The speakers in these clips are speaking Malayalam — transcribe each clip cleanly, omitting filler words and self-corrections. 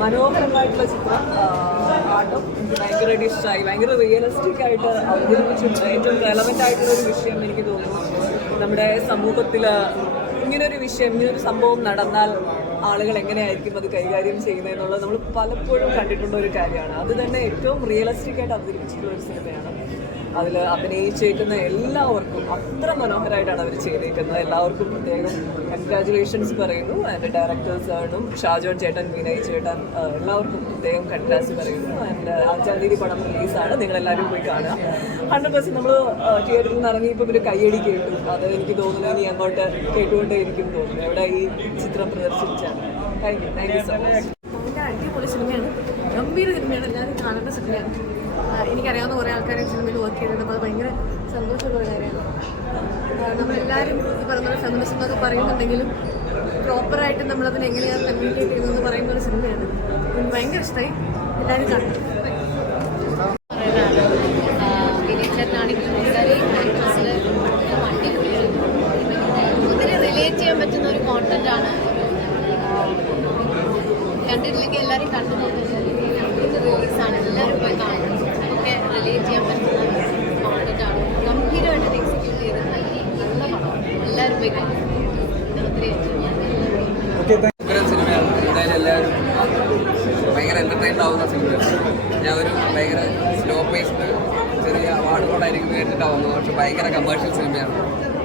മനോഹരമായിട്ടുള്ള ചിത്രം പാട്ടും എനിക്ക് ഭയങ്കരമായിട്ട് ഇഷ്ടമായി. ഭയങ്കര റിയലിസ്റ്റിക് ആയിട്ട് അവതരിപ്പിച്ചിട്ടുണ്ട്. ഏറ്റവും റെലവൻ്റ് ആയിട്ടുള്ള ഒരു വിഷയം എനിക്ക് തോന്നുന്നു. നമ്മുടെ സമൂഹത്തിൽ ഇങ്ങനൊരു വിഷയം, ഇങ്ങനൊരു സംഭവം നടന്നാൽ ആളുകൾ എങ്ങനെയായിരിക്കും അത് കൈകാര്യം ചെയ്യുന്നതെന്നുള്ളത് നമ്മൾ പലപ്പോഴും കണ്ടിട്ടുള്ള ഒരു കാര്യമാണ്. അത് തന്നെ ഏറ്റവും റിയലിസ്റ്റിക് ആയിട്ട് അവതരിപ്പിച്ചിട്ടുള്ള ഒരു സിനിമയാണ്. അതിൽ അഭിനയിച്ചേക്കുന്ന എല്ലാവർക്കും അത്ര മനോഹരമായിട്ടാണ് അവർ ചെയ്തേക്കുന്നത്. എല്ലാവർക്കും പ്രത്യേകം കൺഗ്രാജുലേഷൻസ് പറയുന്നു. എൻ്റെ ഡയറക്ടേഴ്സാണും ഷാജോൺ ചേട്ടൻ, വിനയ് ചേട്ടൻ, എല്ലാവർക്കും പ്രത്യേകം കൺഗ്രാറ്റ്സ് പറയുന്നു. ആൻഡ് 5-ാം തീയതി പടം റിലീസാണ്. നിങ്ങളെല്ലാവരും പോയി കാണുക. 100% നമ്മൾ തിയേറ്ററിൽ നിന്ന് ഇറങ്ങിയപ്പോൾ ഒരു കയ്യടി കേട്ടു. അത് എനിക്ക് തോന്നുന്നു ഇനി അങ്ങോട്ട് കേട്ടുകൊണ്ടേ ഇരിക്കും തോന്നുന്നു എവിടെ ഈ ചിത്രം പ്രദർശിപ്പിച്ചാണ്. Thank you so much. അടിപൊളി സിനിമയാണ്, ഗംഭീര സിനിമയാണ്, എല്ലാവരും കാണേണ്ട സിനിമയാണ്. എനിക്കറിയാവുന്ന കുറേ ആൾക്കാരെ സിനിമയിൽ വർക്ക് ചെയ്തിട്ടുണ്ട്. അത് ഭയങ്കര സന്തോഷമുള്ള ഒരു കാര്യമാണ്. നമ്മളെല്ലാവരും ഈ പറഞ്ഞ ഫെമിനിസം എന്നൊക്കെ പറയുന്നുണ്ടെങ്കിലും പ്രോപ്പറായിട്ട് നമ്മളതിന് എങ്ങനെയാണ് കമ്മ്യൂണിക്കേറ്റ് ചെയ്യുന്നതെന്ന് പറയുന്ന ഒരു സിനിമയാണ്. എനിക്ക് ഭയങ്കര ഇഷ്ടമായി. എല്ലാവരും കാണും. ഒത്തിരി റിലേറ്റ് ചെയ്യാൻ പറ്റുന്ന ഒരു കോണ്ടന്റാണ്. കണ്ടിട്ടില്ലെങ്കിൽ എല്ലാവരും കണ്ടു നോക്കുന്നത് റിലീസാണ്. എല്ലാവരും പോയി കാണുന്നത് ഒക്കെ റിലേറ്റ് ചെയ്യാൻ പറ്റുന്ന കോണ്ടന്റാണ്. ഗംഭീരമായിട്ട് എക്സിക്യൂട്ട് ചെയ്ത് നല്ല പടമാണ്. എല്ലാവരും പോയി കാണുന്നത് ഒത്തിരി സിനിമയാണ്. എന്തായാലും എല്ലാവരും ഭയങ്കര എൻ്റർടൈൻഡ് ആവുന്ന സിനിമയാണ്. ഞാൻ ഒരു ഭയങ്കര സ്ലോ പേസ്ഡ് ചെറിയ അവാർഡുകളായിരിക്കും കേട്ടിട്ടാവുന്നത്. പക്ഷെ ഭയങ്കര കമേഴ്ഷ്യൽ സിനിമയാണ്.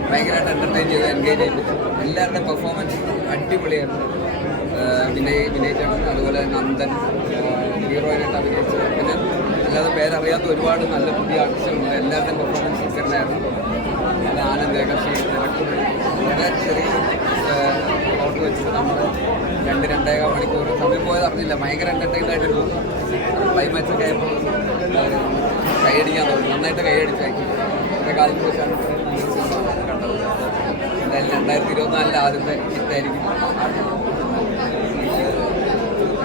ഭയങ്കരമായിട്ട് എൻ്റർടൈൻ ചെയ്ത് എൻഗേജ് ചെയ്തിട്ട് എല്ലാവരുടെയും പെർഫോമൻസ് അടിപൊളിയാണ്. വിനയ് ചേട്ടൻ, അതുപോലെ നന്ദൻ ഹീറോയിനായിട്ട് അഭിനയിച്ചത്, പിന്നെ അല്ലാതെ പേരറിയാത്ത ഒരുപാട് നല്ല പുതിയ ആർട്ടിസ്റ്റുകളുണ്ട്. എല്ലാവരുടെയും പെർഫോമൻസ് കിട്ടുന്നതായിരുന്നു. അത് ആനന്ദ് ഏകർഷി വളരെ ചെറിയ ഓട്ട് വെച്ചിട്ട് നമ്മൾ 2-2.5 മണിക്കൂർ സമയം പോയത് അറിഞ്ഞില്ല. ഭയങ്കര എൻ്റർടൈൻഡ് ആയിട്ടൊരു ക്ലൈമാക്സ് ഒക്കെ ആയപ്പോൾ കൈയടിക്കാൻ തോന്നി. നന്നായിട്ട് കൈയടിച്ചാക്കി. എൻ്റെ കാലത്ത് വെച്ചാണ് കണ്ടത്. എന്തായാലും 2024 ആദ്യത്തെ ഹിറ്റായിരിക്കും.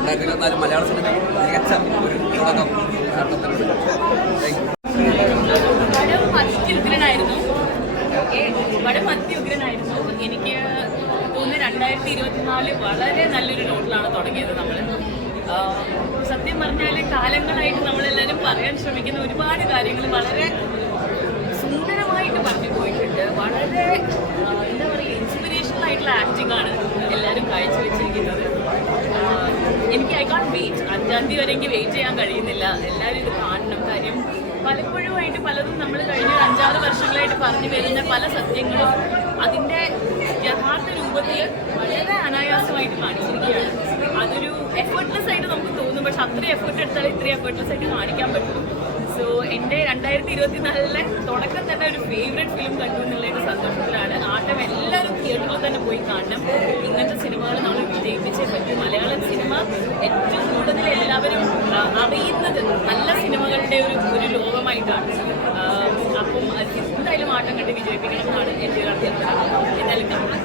2024 മലയാള സിനിമയ്ക്ക് മികച്ച ഒരു തുടക്കം നടത്തുന്നുണ്ട്. പടം അത്യുഗ്രനായിരുന്നു. എനിക്ക് തോന്നുന്നു 2024 വളരെ നല്ലൊരു നോട്ടിലാണ് തുടങ്ങിയത്. നമ്മൾ സത്യം പറഞ്ഞാൽ കാലങ്ങളായിട്ട് നമ്മളെല്ലാവരും പറയാൻ ശ്രമിക്കുന്ന ഒരുപാട് കാര്യങ്ങൾ വളരെ സുന്ദരമായിട്ട് പറഞ്ഞു പോയിട്ടുണ്ട്. വളരെ എന്താ പറയുക, ഇൻസ്പിറേഷണൽ ആയിട്ടുള്ള ആക്ടിംഗ് ആണ് എല്ലാവരും കാഴ്ചവെച്ചിരിക്കുന്നത്. എനിക്ക് ഐ കാൺ വെയിറ്റ്. 5-ാം തീയതി വരെ എനിക്ക് വെയിറ്റ് ചെയ്യാൻ കഴിയുന്നില്ല. എല്ലാവരും ഇത് കാണണം. കാര്യം പലപ്പോഴുമായിട്ട് പലതും നമ്മൾ കഴിഞ്ഞ 5-6 വർഷങ്ങളായിട്ട് പറഞ്ഞു വരുന്ന പല സത്യങ്ങളും അതിൻ്റെ യഥാർത്ഥ രൂപത്തിൽ വളരെ അനായാസമായിട്ട് കാണിച്ചിരിക്കുകയാണ്. അതൊരു എഫേർട്ട്ലെസ് ആയിട്ട് നമുക്ക് തോന്നും. പക്ഷെ അത്രയും എഫേർട്ട് എടുത്താൽ ഇത്രയും എഫേർട്ട്ലെസ് ആയിട്ട് കാണിക്കാൻ പറ്റും. സോ എൻ്റെ 2024 തുടക്കം തന്നെ ഒരു ഫേവറേറ്റ് ഫിലിം കണ്ടു എന്നുള്ളൊരു സന്തോഷത്തിലാണ്. ആട്ടം എല്ലാവരും തിയേറ്ററിൽ തന്നെ പോയി കാണണം. ഇങ്ങനത്തെ സിനിമകൾ നമ്മൾ വിജയിപ്പിച്ചേ പറ്റും. മലയാളം സിനിമ ഏറ്റവും കൂടുതൽ എല്ലാവരും അറിയുന്നത് നല്ല സിനിമകളുടെ ഒരു ലോകമായിട്ടാണ്. അപ്പം എന്തായാലും ആട്ടം കണ്ട് വിജയിപ്പിക്കണം എന്നാണ് എൻ്റെ ഒരു അഭ്യർത്ഥന. എന്തായാലും കാണാം.